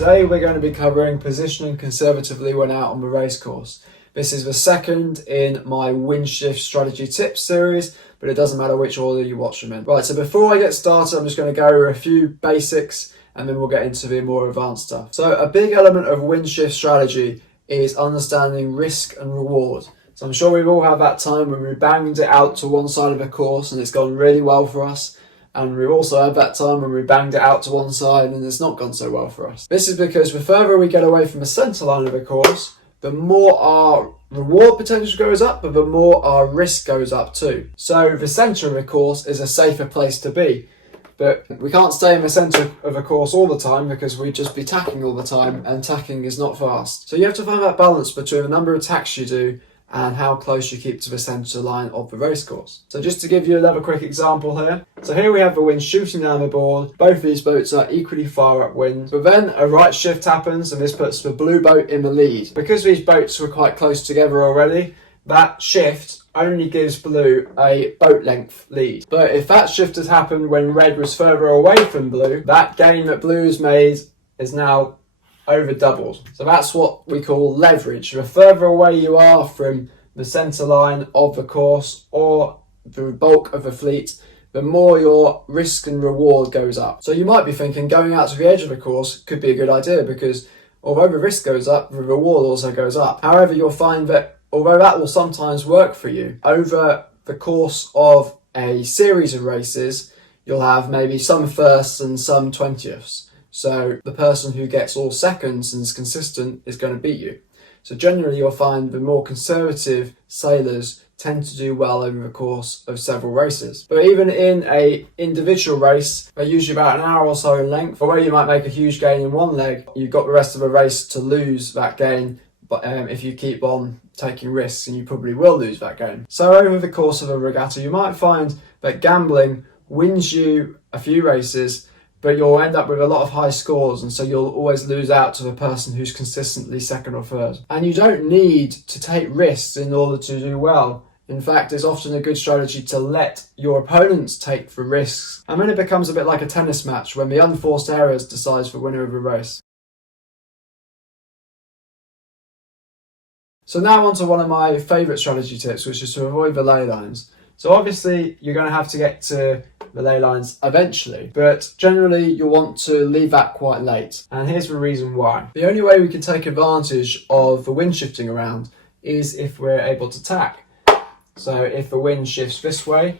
today we're going to be covering positioning conservatively when out on the race course. This is the second in my wind shift strategy tips series, but it doesn't matter which order you watch them in. Right, so before I get started, I'm just going to go over a few basics and then we'll get into the more advanced stuff. So a big element of wind shift strategy is understanding risk and reward. So I'm sure we've all had that time when we banged it out to one side of the course and it's gone really well for us. And we've also had that time when we banged it out to one side and it's not gone so well for us. This is because the further we get away from the centre line of the course, the more our reward potential goes up, but the more our risk goes up too. So the centre of the course is a safer place to be. But we can't stay in the centre of a course all the time because we'd just be tacking all the time, and tacking is not fast. So you have to find that balance between the number of tacks you do and how close you keep to the centre line of the race course. So just to give you another quick example here. So here we have the wind shooting down the board. Both these boats are equally far upwind. But then a right shift happens and this puts the blue boat in the lead. Because these boats were quite close together already, that shift only gives blue a boat length lead. But if that shift had happened when red was further away from blue, that gain that blue has made is now over doubled. So that's what we call leverage. The further away you are from the centre line of the course or the bulk of the fleet, the more your risk and reward goes up. So you might be thinking going out to the edge of the course could be a good idea because although the risk goes up, the reward also goes up. However, you'll find that although that will sometimes work for you, over the course of a series of races, you'll have maybe some firsts and some 20ths. So the person who gets all seconds and is consistent is going to beat you. So generally you'll find the more conservative sailors tend to do well over the course of several races. But even in a individual race, they're usually about an hour or so in length. Although you might make a huge gain in one leg, you've got the rest of the race to lose that gain. But if you keep on taking risks, and you probably will lose that game. So over the course of a regatta, you might find that gambling wins you a few races, but you'll end up with a lot of high scores, and so you'll always lose out to the person who's consistently second or third. And you don't need to take risks in order to do well. In fact, it's often a good strategy to let your opponents take the risks, and then it becomes a bit like a tennis match when the unforced errors decides the winner of the race. So now on to one of my favourite strategy tips, which is to avoid the ley lines. So obviously you're going to have to get to the ley lines eventually, but generally you'll want to leave that quite late. And here's the reason why. The only way we can take advantage of the wind shifting around is if we're able to tack. So if the wind shifts this way,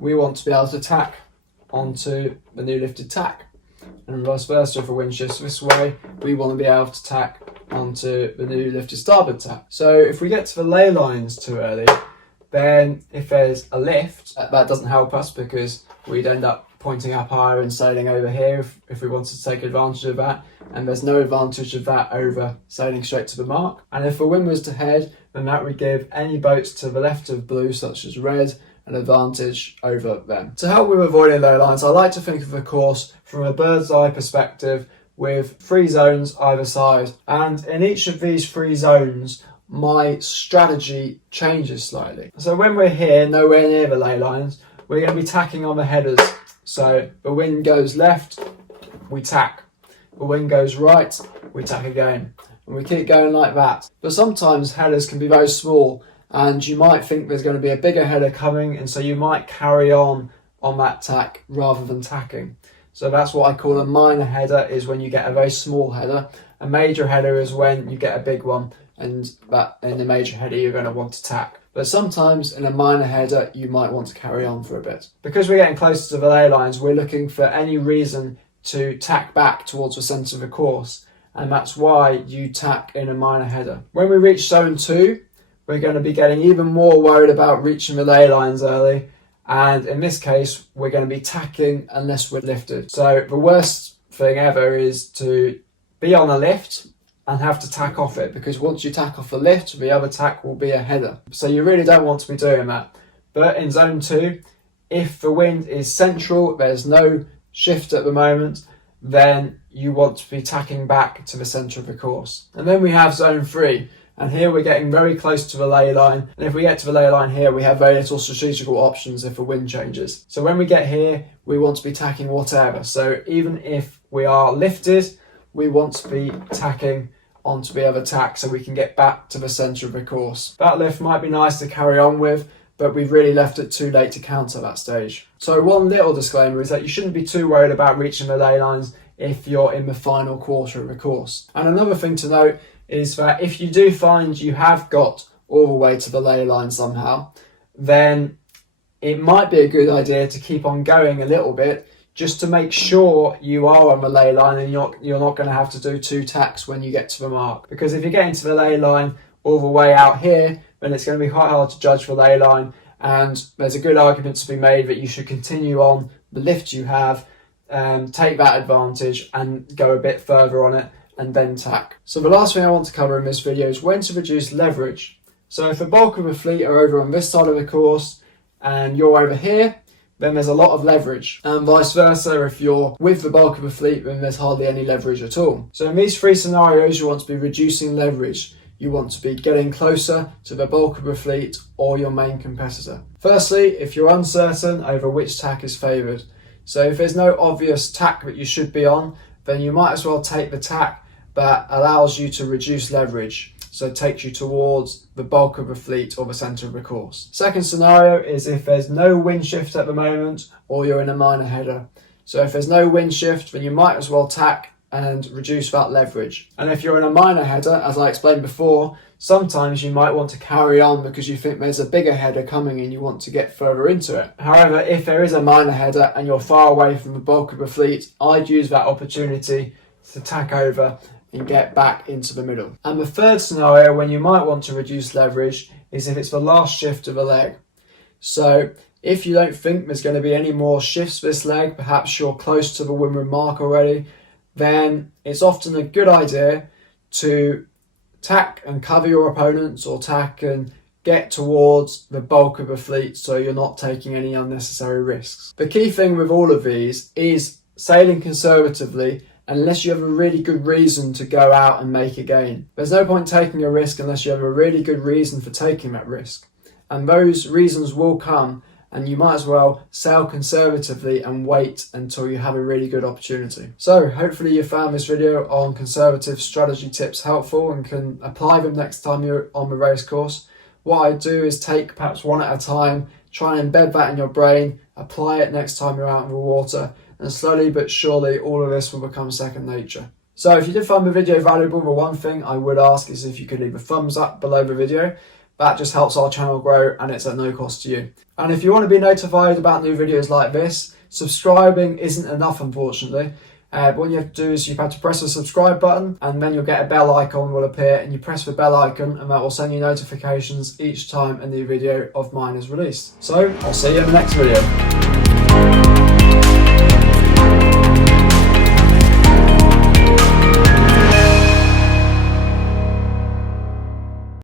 we want to be able to tack onto the new lifted tack. And vice versa, if the wind shifts this way, we want to be able to tack onto the new lifted starboard tack. So if we get to the ley lines too early, then if there's a lift, that doesn't help us because we'd end up pointing up higher and sailing over here if we wanted to take advantage of that, and there's no advantage of that over sailing straight to the mark. And if the wind was to head, then that would give any boats to the left of blue, such as red, an advantage over them. To help with avoiding ley lines, I like to think of the course from a bird's eye perspective with 3 zones either side, and in each of these 3 zones my strategy changes slightly. So when we're here, nowhere near the ley lines, we're going to be tacking on the headers. So the wind goes left, we tack. The wind goes right, we tack again. And we keep going like that. But sometimes headers can be very small and you might think there's going to be a bigger header coming, and so you might carry on that tack rather than tacking. So that's what I call a minor header, is when you get a very small header. A major header is when you get a big one, and that in the major header you're going to want to tack. But sometimes in a minor header you might want to carry on for a bit. Because we're getting closer to the ley lines, we're looking for any reason to tack back towards the centre of the course, and that's why you tack in a minor header. When we reach zone 2, we're going to be getting even more worried about reaching the ley lines early, and in this case we're going to be tacking unless we're lifted. So the worst thing ever is to be on a lift and have to tack off it, because once you tack off the lift, the other tack will be a header. So you really don't want to be doing that. But in zone 2, if the wind is central, there's no shift at the moment, then you want to be tacking back to the centre of the course. And then we have zone 3, and here we're getting very close to the ley line, and if we get to the ley line here, we have very little strategical options if the wind changes. So when we get here, we want to be tacking whatever. So even if we are lifted, we want to be tacking onto the other tack so we can get back to the centre of the course. That lift might be nice to carry on with, but we've really left it too late to counter that stage. So one little disclaimer is that you shouldn't be too worried about reaching the lay lines if you're in the final quarter of the course. And another thing to note is that if you do find you have got all the way to the lay line somehow, then it might be a good idea to keep on going a little bit just to make sure you are on the lay line and you're not going to have to do 2 tacks when you get to the mark. Because if you're getting to the lay line all the way out here, then it's going to be quite hard to judge the lay line, and there's a good argument to be made that you should continue on the lift you have, take that advantage and go a bit further on it and then tack. So the last thing I want to cover in this video is when to reduce leverage. So if the bulk of the fleet are over on this side of the course and you're over here, then there's a lot of leverage, and vice versa. If you're with the bulk of the fleet, then there's hardly any leverage at all. So in these 3 scenarios, you want to be reducing leverage. You want to be getting closer to the bulk of the fleet or your main competitor. Firstly, if you're uncertain over which tack is favoured. So if there's no obvious tack that you should be on, then you might as well take the tack that allows you to reduce leverage. So it takes you towards the bulk of the fleet or the centre of the course. Second scenario is if there's no wind shift at the moment or you're in a minor header. So if there's no wind shift, then you might as well tack and reduce that leverage. And if you're in a minor header, as I explained before, sometimes you might want to carry on because you think there's a bigger header coming and you want to get further into it. However, if there is a minor header and you're far away from the bulk of the fleet, I'd use that opportunity to tack over and get back into the middle. And the third scenario when you might want to reduce leverage is if it's the last shift of a leg. So if you don't think there's going to be any more shifts this leg, perhaps you're close to the windward mark already, then it's often a good idea to tack and cover your opponents, or tack and get towards the bulk of the fleet so you're not taking any unnecessary risks. The key thing with all of these is sailing conservatively unless you have a really good reason to go out and make a gain. There's no point taking a risk unless you have a really good reason for taking that risk. And those reasons will come, and you might as well sail conservatively and wait until you have a really good opportunity. So hopefully you found this video on conservative strategy tips helpful and can apply them next time you're on the race course. What I do is take perhaps one at a time, try and embed that in your brain, apply it next time you're out in the water, and slowly but surely all of this will become second nature. So if you did find the video valuable, the one thing I would ask is if you could leave a thumbs up below the video. That just helps our channel grow and it's at no cost to you. And if you want to be notified about new videos like this, subscribing isn't enough, unfortunately. What you have to do is you have to press the subscribe button, and then you'll get a bell icon will appear, and you press the bell icon and that will send you notifications each time a new video of mine is released. So I'll see you in the next video.